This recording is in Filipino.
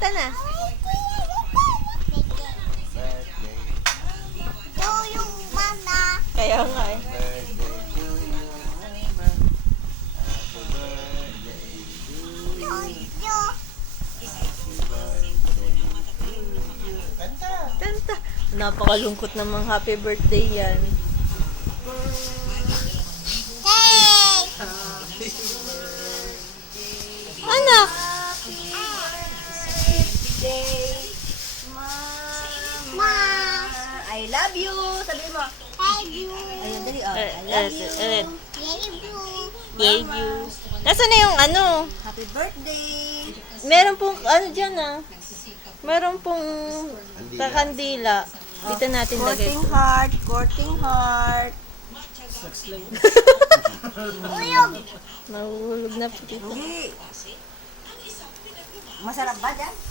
kanta na. Yung mana. Kaya nga eh. Kanta. Napakalungkot namang happy birthday yan. Anak! Ma. I love you. Sabi mo. Thank you. Ayun, dali. Oh. I love you. Thank you. Yay you. Nasaan na yung ano? Happy birthday. Meron pong ano dyan ah. Meron pong kakandila. Dito natin lagay. Courting heart. Courting heart. Uyog. Mahulog na po dito. Hindi. Masarap ba dyan?